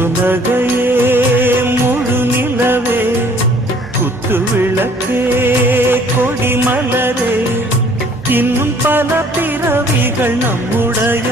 முத்துநகையே முழு நிலவே குத்து விளக்கே கொடி மலரே இன்னும் பல பிறவிகள் நம்முடைய